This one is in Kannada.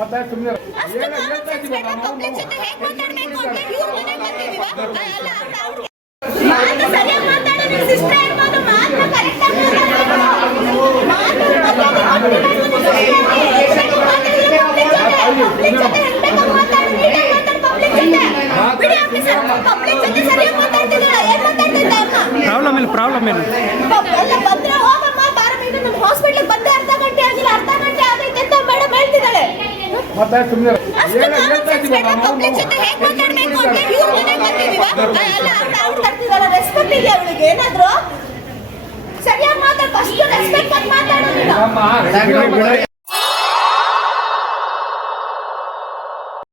ಮತ್ತೆ ಸುಮ್ಮನೆ ಪ್ರಾಬ್ಲಮ್ ಏನು ಹಾಸ್ಪಿಟಲ್ ಬಂದೆ ಅರ್ಧ ಗಂಟೆ ಆಗೈತೆ ಅಂತ ಮೇಡಮ್ ಹೇಳ್ತಿದ್ದಾಳೆ. ಮತ್ತೆ ಸುಮ್ಮನೆ ರೆಸ್ಪೆಕ್ಟ್ ಇದೆಯಾ ಅವಳಿಗೆ? ಏನಾದ್ರು ಸರಿಯಾಗಿ ಮಾತಾಡ, ಫಸ್ಟ್ ರೆಸ್ಪೆಕ್ಟ್ ಮಾತಾಡೋದಿಲ್ಲ.